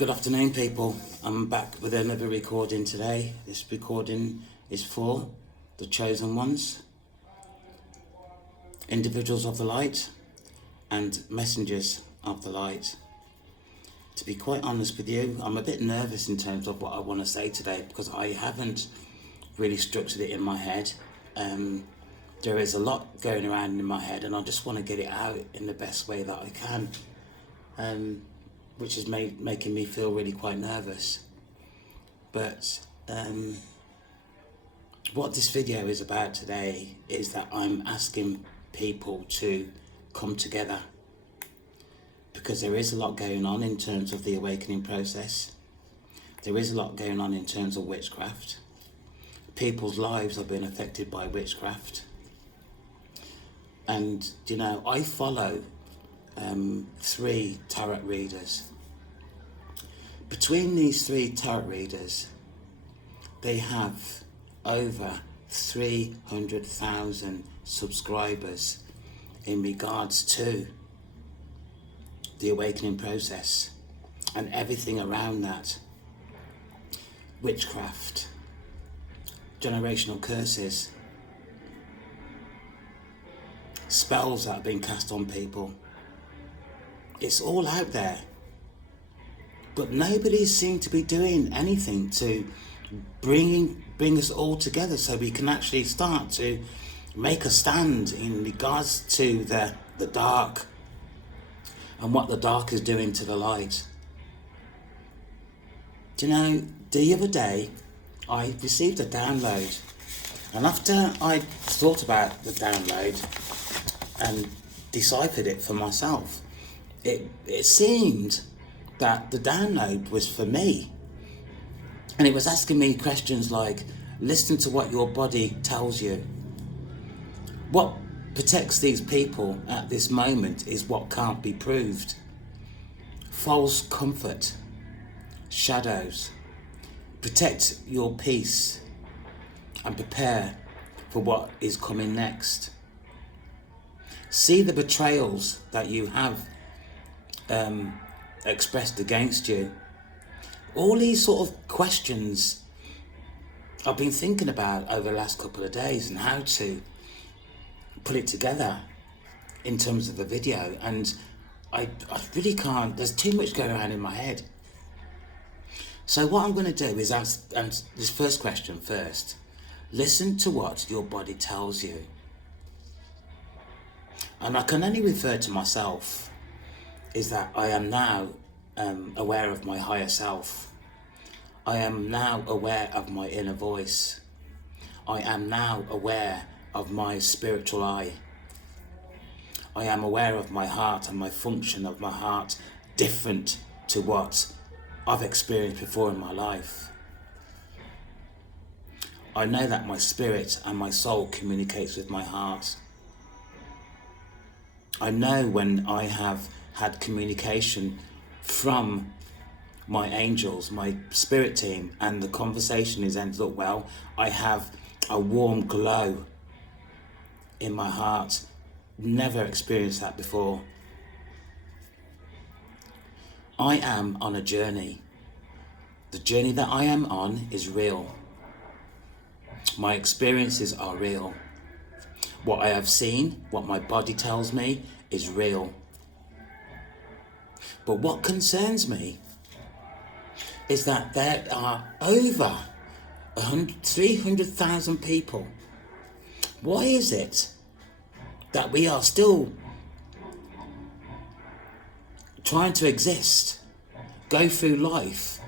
Good afternoon, people. I'm back with another recording today. This recording is for the chosen ones, individuals of the light and messengers of the light. To be quite honest with you, I'm a bit nervous in terms of what I want to say today because I haven't really structured it in my head. There is a lot going around in my head and I just want to get it out in the best way that I can. Which is making me feel really quite nervous. But what this video is about today is that I'm asking people to come together, because there is a lot going on in terms of the awakening process. There is a lot going on in terms of witchcraft. People's lives are being affected by witchcraft. And, you know, I follow 3 tarot readers. Between these 3 tarot readers, they have over 300,000 subscribers in regards to the awakening process and everything around that. Witchcraft, generational curses, spells that have been cast on people. It's all out there, but nobody seems to be doing anything to bring us all together so we can actually start to make a stand in regards to the dark and what the dark is doing to the light. Do you know, the other day I received a download, and after I thought about the download and deciphered it for myself, it seemed that the download was for me. And it was asking me questions like, listen to what your body tells you. What protects these people at this moment is what can't be proved. False comfort, shadows. Protect your peace and prepare for what is coming next. See the betrayals that you have expressed against you. All these sort of questions I've been thinking about over the last couple of days and how to put it together in terms of a video, and I really can't, there's too much going around in my head. So what I'm going to do is answer this first question first. Listen to what your body tells you. And I can only refer to myself is that I am now aware of my higher self. I am now aware of my inner voice. I am now aware of my spiritual eye. I am aware of my heart and my function of my heart different to what I've experienced before in my life. I know that my spirit and my soul communicates with my heart. I know when I have had communication from my angels, my spirit team, and the conversation is ended up well. I have a warm glow in my heart. Never experienced that before. I am on a journey. The journey that I am on is real. My experiences are real. What I have seen, what my body tells me, is real. But what concerns me is that there are over 300,000 people. Why is it that we are still trying to exist, go through life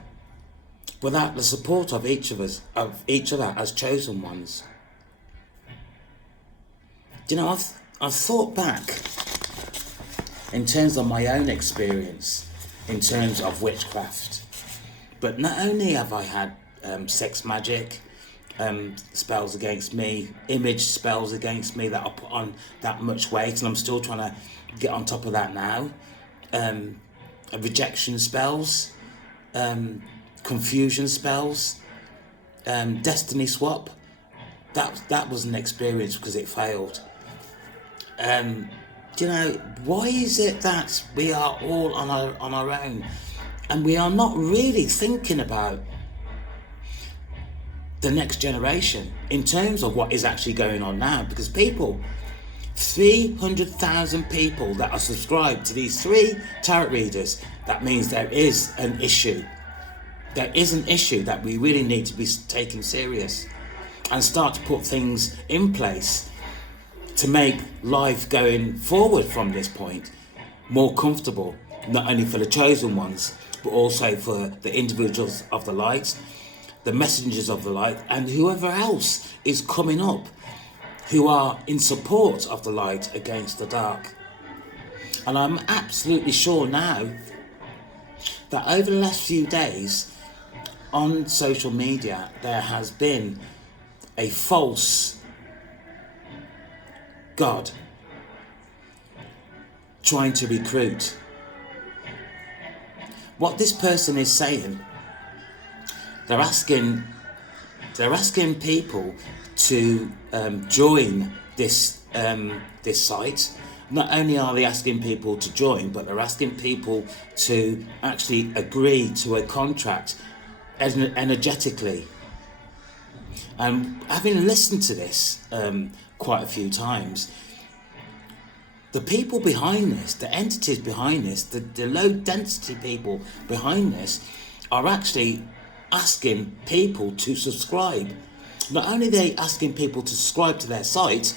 without the support of each other as chosen ones? You know, I've thought back in terms of my own experience, in terms of witchcraft. But not only have I had sex magic, spells against me, image spells against me that I put on that much weight, and I'm still trying to get on top of that now. Rejection spells, confusion spells, destiny swap. That was an experience because it failed. You know, why is it that we are all on our own And we are not really thinking about the next generation in terms of what is actually going on now, because 300,000 people that are subscribed to these 3 tarot readers, that means there is an issue. There is an issue that we really need to be taken serious and start to put things in place to make life going forward from this point more comfortable, not only for the chosen ones, but also for the individuals of the light, the messengers of the light, and whoever else is coming up who are in support of the light against the dark. And I'm absolutely sure now that over the last few days on social media there has been a false God trying to recruit. What this person is saying, they're asking people to join this site. Not only are they asking people to join, but they're asking people to actually agree to a contract energetically. And having listened to this quite a few times, the people behind this, the entities behind this, the low density people behind this are actually asking people to subscribe. Not only are they asking people to subscribe to their site,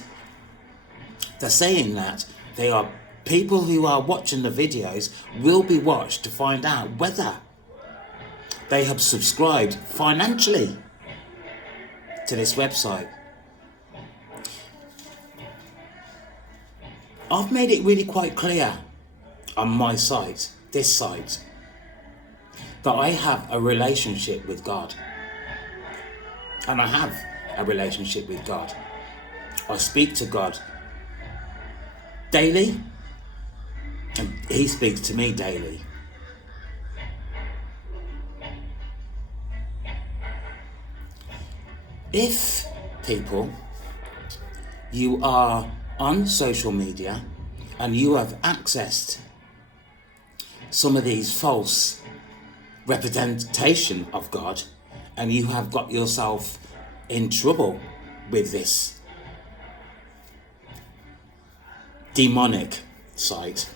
they're saying that they are people who are watching the videos will be watched to find out whether they have subscribed financially to this website. I've made it really quite clear on my site, this site, that I have a relationship with God. And I have a relationship with God. I speak to God daily, and He speaks to me daily. If people, you are on social media and you have accessed some of these false representation of God, and you have got yourself in trouble with this demonic site,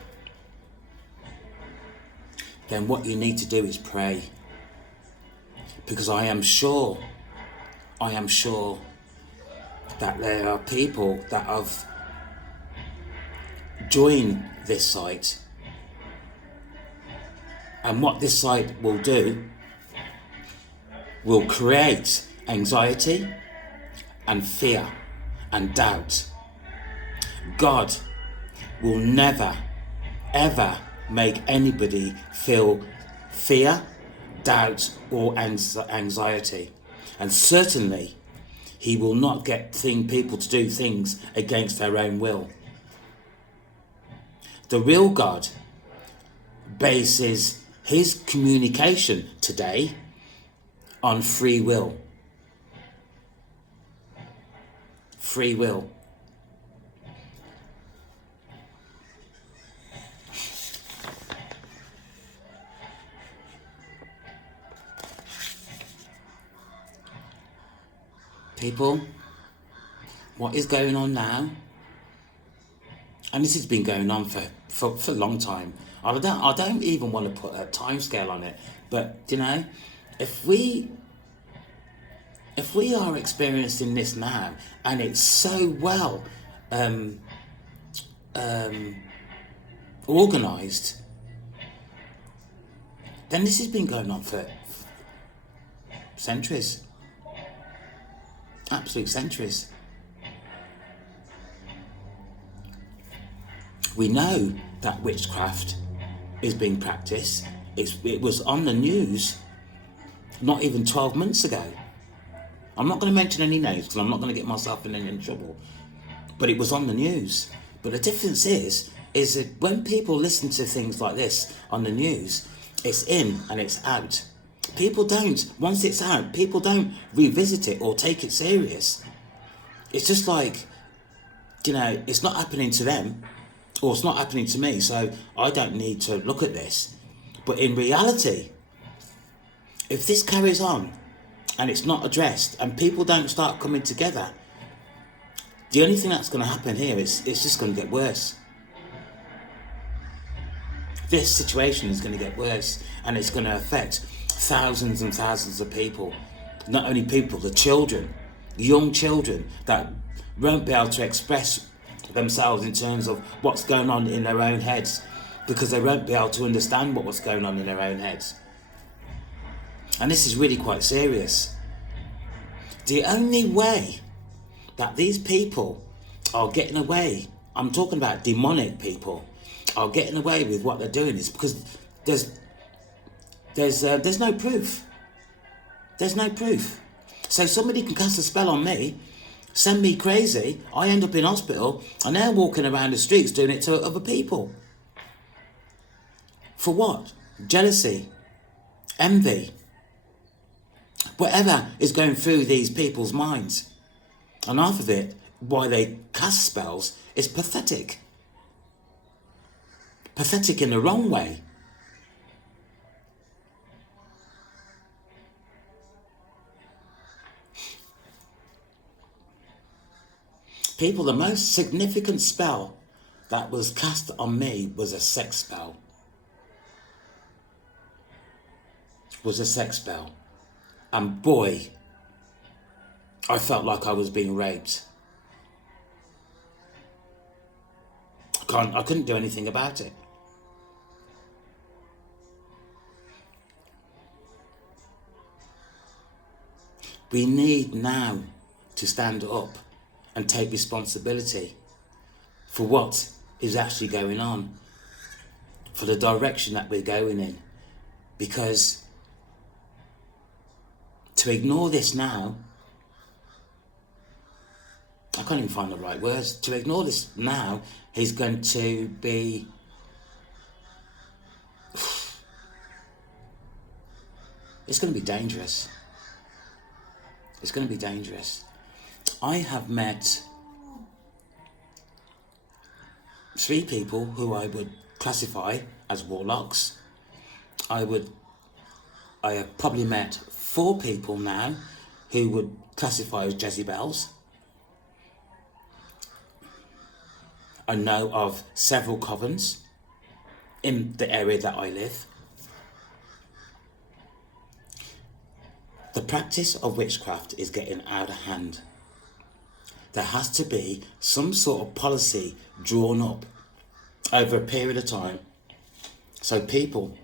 then what you need to do is pray. Because I am sure that there are people that have joined this site, and what this site will do will create anxiety and fear and doubt. God will never ever make anybody feel fear, doubt or anxiety, and certainly He will not get people to do things against their own will. The real God bases His communication today on free will. Free will. People, what is going on now, and this has been going on for a long time. I don't even want to put a time scale on it, but you know, if we are experiencing this now, and it's so well organised, then this has been going on for centuries. Absolute centuries. We know that witchcraft is being practiced. It was on the news not even 12 months ago. I'm not going to mention any names because I'm not going to get myself in any trouble. But it was on the news. But the difference is that when people listen to things like this on the news, it's in and it's out. People don't, once it's out, people don't revisit it or take it serious. It's just like, you know, it's not happening to them, or it's not happening to me, so I don't need to look at this. But in reality, if this carries on and it's not addressed and people don't start coming together, the only thing that's going to happen here is it's just going to get worse. This situation is going to get worse, and it's going to affect thousands and thousands of people. Not only people, the children, young children that won't be able to express themselves in terms of what's going on in their own heads, because they won't be able to understand what's going on in their own heads. And this is really quite serious. The only way that these people are getting away, I'm talking about demonic people, are getting away with what they're doing is because there's no proof. There's no proof. So somebody can cast a spell on me, send me crazy, I end up in hospital, and they're walking around the streets doing it to other people. For what? Jealousy, envy, whatever is going through these people's minds. And half of it, why they cast spells, is pathetic. Pathetic in the wrong way. People, the most significant spell that was cast on me was a sex spell. Was a sex spell. And boy, I felt like I was being raped. I couldn't do anything about it. We need now to stand up and take responsibility for what is actually going on, for the direction that we're going in. Because to ignore this now, I can't even find the right words. To ignore this now is going to be... It's going to be dangerous. It's going to be dangerous. I have met 3 people who I would classify as warlocks. I have probably met 4 people now who would classify as Jezebels. I know of several covens in the area that I live. The practice of witchcraft is getting out of hand. There has to be some sort of policy drawn up over a period of time so people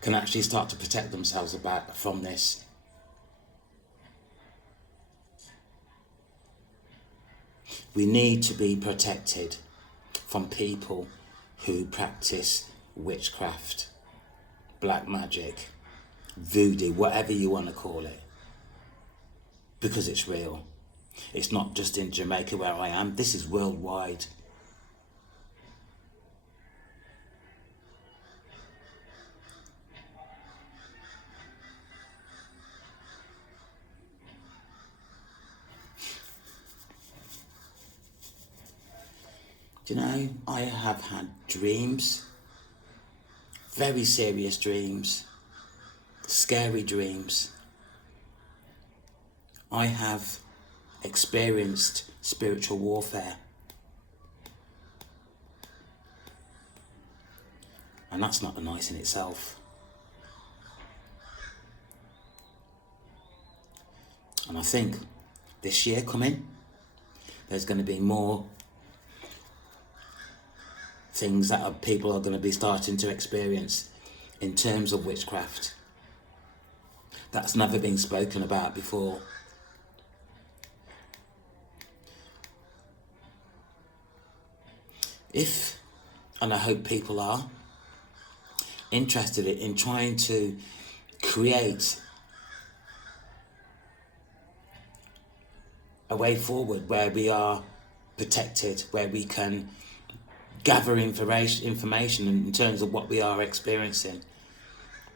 can actually start to protect themselves from this. We need to be protected from people who practice witchcraft, black magic, voodoo, whatever you want to call it, because it's real. It's not just in Jamaica where I am, this is worldwide. Do you know, I have had dreams, very serious dreams, scary dreams. I have experienced spiritual warfare. And that's not nice in itself. And I think this year coming, there's going to be more things that people are going to be starting to experience in terms of witchcraft that's never been spoken about before. If, and I hope people are, interested in trying to create a way forward where we are protected, where we can gather information in terms of what we are experiencing,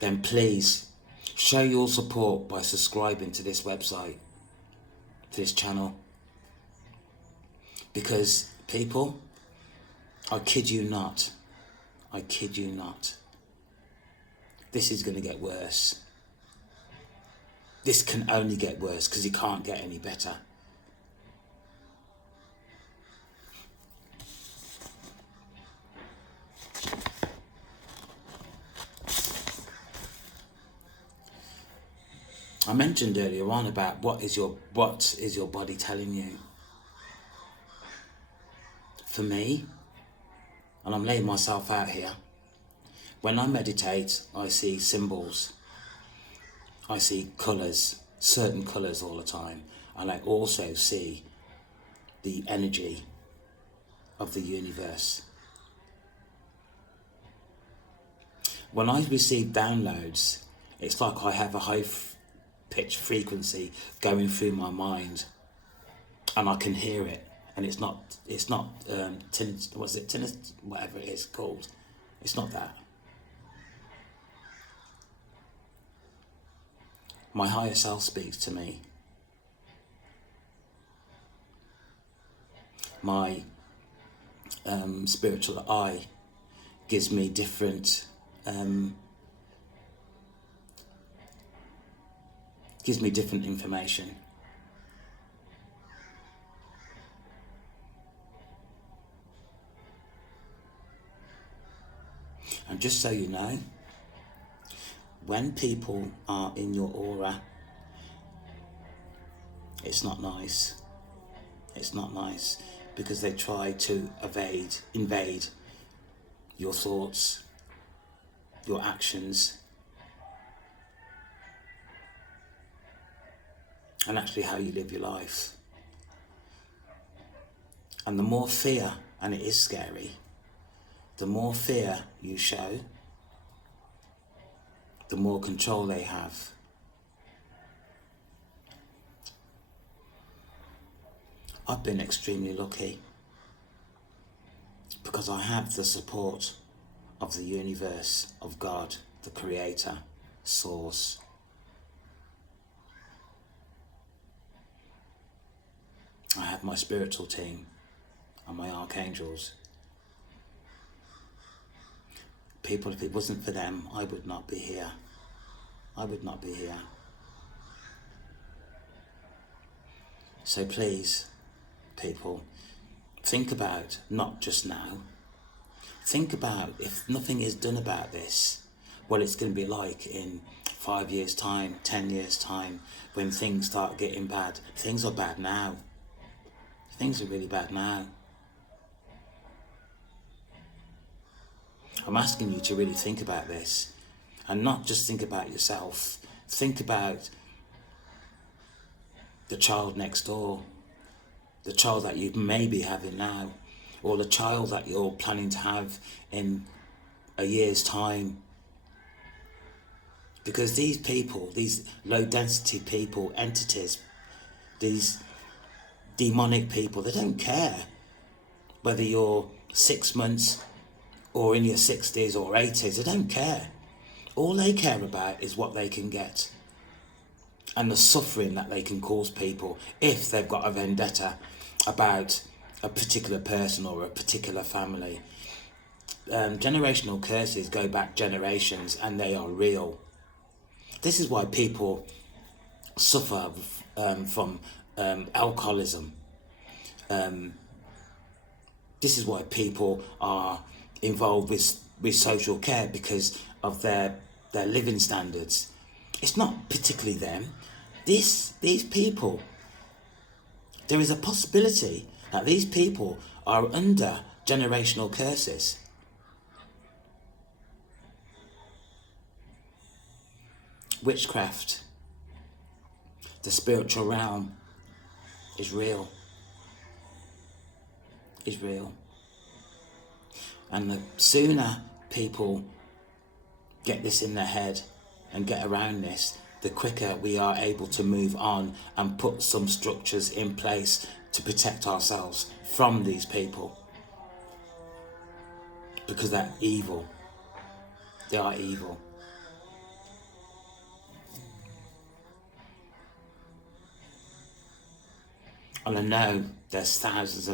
then please show your support by subscribing to this website, to this channel. Because people, I kid you not, this is going to get worse. This can only get worse because it can't get any better. I mentioned earlier on about what is your body telling you. For me, and I'm laying myself out here, when I meditate, I see symbols. I see colours, certain colours all the time. And I also see the energy of the universe. When I receive downloads, it's like I have a high pitch frequency going through my mind, and I can hear it, and it's not tinnitus, whatever it is called. It's not that. My higher self speaks to me. My spiritual eye gives me different information. And just so you know, when people are in your aura, it's not nice. It's not nice, because they try to invade your thoughts, your actions, and actually how you live your life. And the more fear, and it is scary, the more fear you show, the more control they have. I've been extremely lucky because I have the support of the universe, of God, the Creator, Source. I have my spiritual team and my archangels. People, if it wasn't for them, I would not be here. I would not be here. So please, people, think about not just now. Think about, if nothing is done about this, what it's going to be like in 5 years' time, 10 years' time, when things start getting bad. Things are bad now. Things are really bad now. I'm asking you to really think about this, and not just think about yourself. Think about the child next door, the child that you may be having now, or the child that you're planning to have in a year's time. Because these people, these low density people, entities, these demonic people, they don't care whether you're 6 months or in your 60s or 80s, they don't care. All they care about is what they can get and the suffering that they can cause people if they've got a vendetta about a particular person or a particular family. Generational curses go back generations, and they are real. This is why people suffer from alcoholism. This is why people are involved with social care, because of their living standards. It's not particularly them. These people, there is a possibility that these people are under generational curses. Witchcraft, the spiritual realm, is real. Is real. And the sooner people get this in their head and get around this, the quicker we are able to move on and put some structures in place to protect ourselves from these people. Because they're evil. They are evil. And I know there's thousands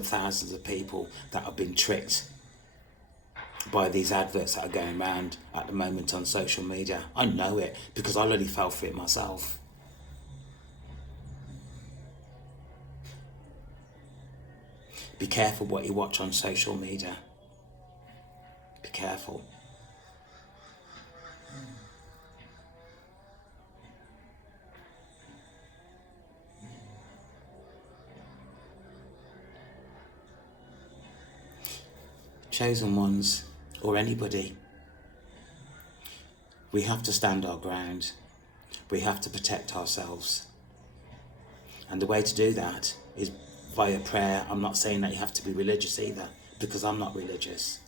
of people that have been tricked by these adverts that are going around at the moment on social media. I know it because I already fell for it myself. Be careful what you watch on social media. Be careful. Chosen ones, or anybody, we have to stand our ground. We have to protect ourselves. And the way to do that is via prayer. I'm not saying that you have to be religious either, because I'm not religious.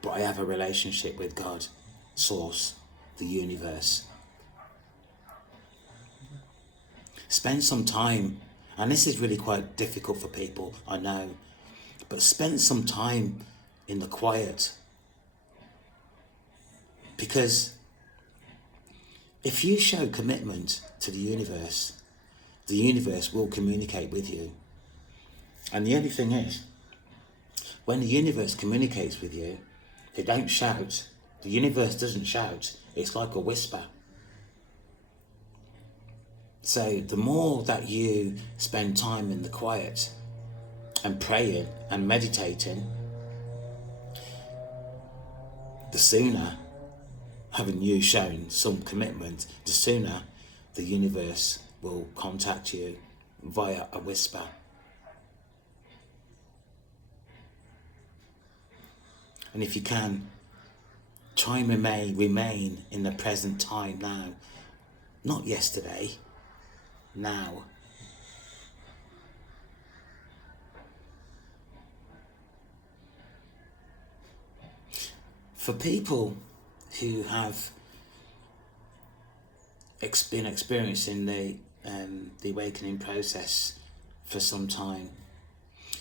But I have a relationship with God, Source, the universe. Spend some time, and this is really quite difficult for people, I know, but spend some time in the quiet. Because if you show commitment to the universe will communicate with you. And the only thing is, when the universe communicates with you, they don't shout. The universe doesn't shout. It's like a whisper. So the more that you spend time in the quiet and praying and meditating, the sooner, having you shown some commitment, the sooner the universe will contact you via a whisper. And if you can, try and remain in the present time now. Not yesterday, now. For people who have been experiencing the awakening process for some time,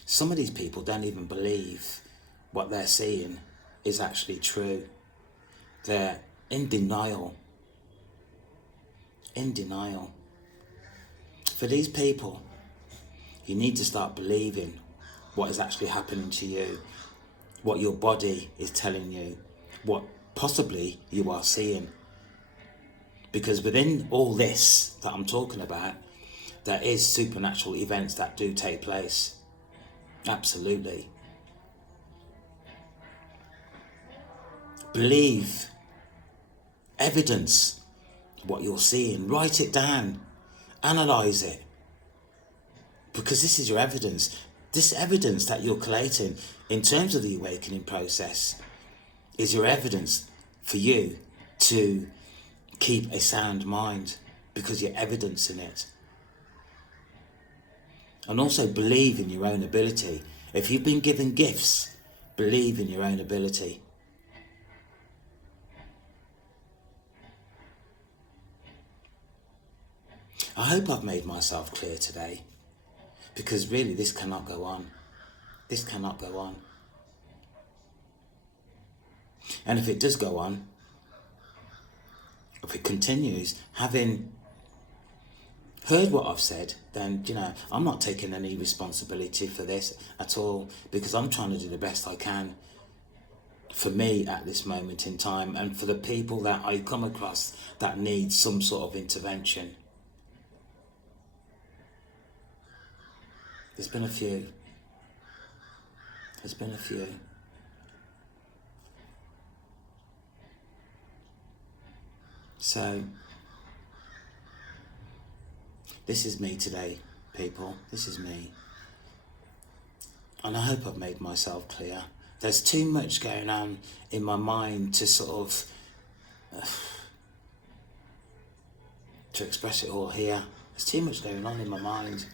some of these people don't even believe what they're seeing is actually true. They're in denial. In denial. For these people, you need to start believing what is actually happening to you, what your body is telling you, what possibly you are seeing. Because within all this that I'm talking about, there is supernatural events that do take place. Absolutely. Believe. Evidence what you're seeing. Write it down. Analyze it. Because this is your evidence. This evidence that you're collating in terms of the awakening process is your evidence for you to keep a sound mind, because you're evidencing it. And also believe in your own ability. If you've been given gifts, believe in your own ability. I hope I've made myself clear today, because really this cannot go on. This cannot go on. And if it does go on, if it continues, having heard what I've said, then, I'm not taking any responsibility for this at all, because I'm trying to do the best I can for me at this moment in time, and for the people that I come across that need some sort of intervention. There's been a few. There's been a few. So, this is me today, people. This is me. And I hope I've made myself clear. There's too much going on in my mind to sort of, to express it all here. There's too much going on in my mind.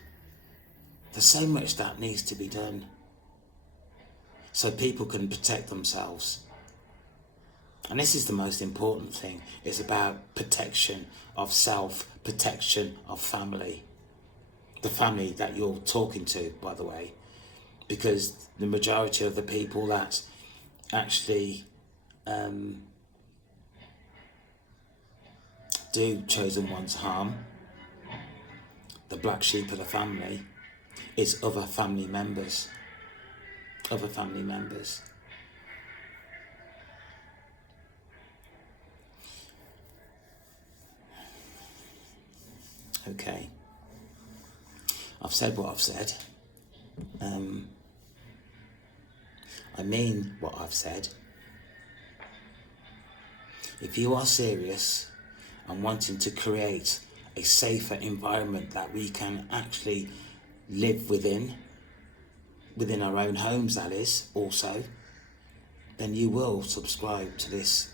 There's so much that needs to be done, so people can protect themselves. And this is the most important thing. It's about protection of self, protection of family. The family that you're talking to, by the way. Because the majority of the people that actually do chosen ones harm, the black sheep of the family, is other family members. Other family members. Okay, I've said what I've said. I mean what I've said. If you are serious and wanting to create a safer environment that we can actually live within our own homes, that is, also, then you will subscribe to this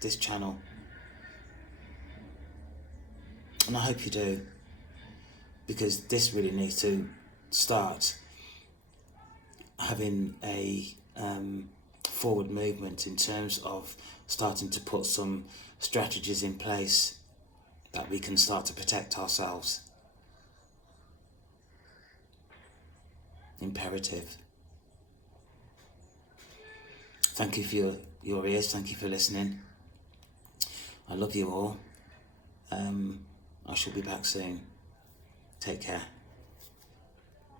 this channel. And I hope you do, because this really needs to start having a forward movement in terms of starting to put some strategies in place that we can start to protect ourselves. Imperative. Thank you for your ears. Thank you for listening. I love you all. I shall be back soon. Take care.